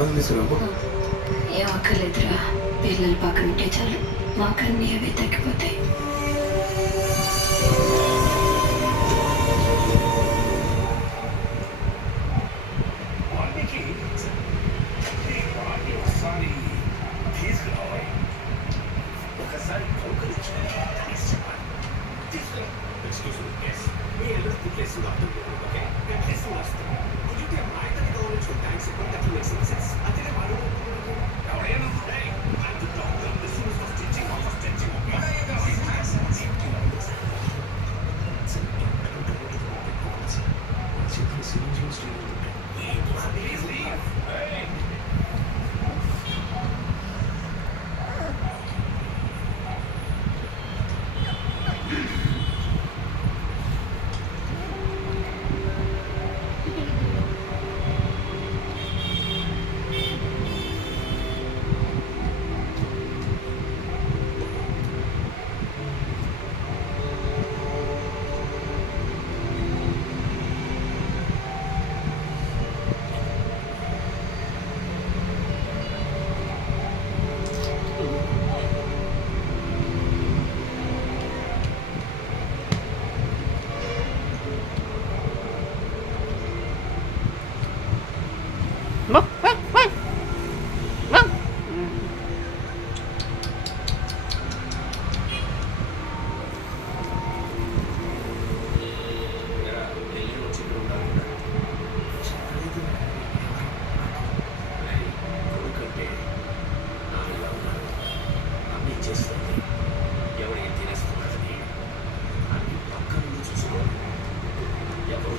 మంది తీసుకురావు. ఏం అక్కర్లేదురా, పిల్లలు పక్కన ఉంటే చాలు, మాకన్నీ అవి తగ్గిపోతాయి.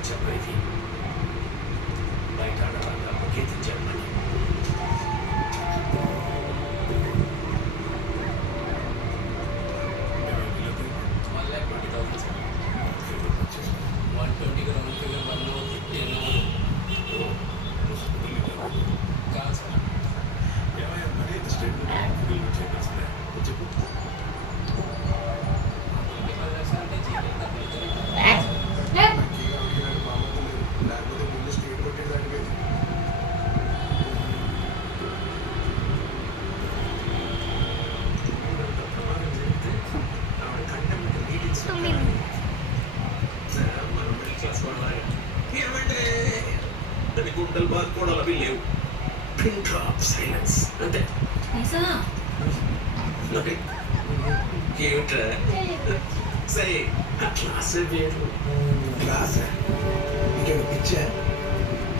చెప్పేది బయట ఆడవాళ్ళ ఒకే తెచ్చామని మళ్ళీ 20,000 120 రౌండ్ ఫిగర్ 150 కాదు సార్. ఏమయ్యా మరీ స్టేట్ చేయాల్సిందే చెప్పు. 20 లక్షలు అంటే జీవితం లేకపోతే ముందు స్టేట్ కొట్టేదానికి ప్రమాదం జరిగితే ఆవిడ కంటే మీటింగ్స్ మనం మిడిల్ క్లాస్ వాళ్ళ ఏమంటే దాని గుండెలు బాదుకోవడాలు అవి లేవు. పిన్ డ్రాప్ సైలెన్స్ అంతే. ఏమిట్రా సరే ఆ క్లాసే వేరు. క్లాసా ఇంకేమైనా పిచ్చా?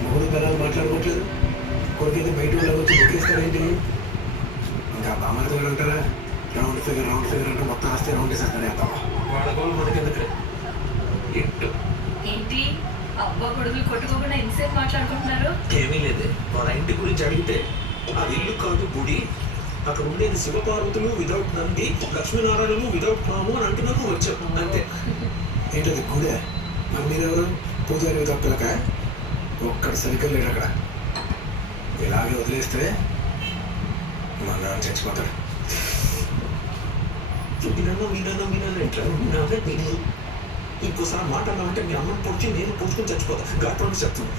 మూడు పిల్లలు మాట్లాడుకోవట్లేదు, కొడుకైతే బయట వాళ్ళకి వచ్చి బుక్కేస్తారేంటి? ఇంకా బామ్మతో కూడా అంటారా రౌండ్ ఫిగర్ అంటే మొత్తం ఆస్తే రౌండ్ వేసేస్తారే అబ్బా. వాళ్ళ గోళ్ళు మనకెందుకు ఏంటో ఏంటి అబ్బా కొడుకులు కొట్టుకోకుండా ఎంతసేపు మాట్లాడుకుంటున్నారు? ఏమీ లేదే. వాళ్ళ ఇంటి గురించి అడిగితే అది ఇల్లు కాదు గుడి, అక్కడ ఉండేది శివపార్వతులు వితౌట్ నంది, లక్ష్మీనారాయణము వితౌట్ పాము అని అంటున్నారు. వచ్చాం అంతే. ఏంటది గుడే? మరి మీరెవరు? పూజారి వితౌట్ పిల్లక ఒక్కడ సరిగ్గా లేడు అక్కడ. ఇలాగే వదిలేస్తే మా నాన్న చచ్చిపోతాడు. మీనన్నా ఇంట్లో నాకే తెలియదు. ఇంకోసారి మాట అన్నామంటే మీ అమ్మని పొడిచి నేను పొడుచుకొని చచ్చిపోతా. ఘాట్ చెప్తాను.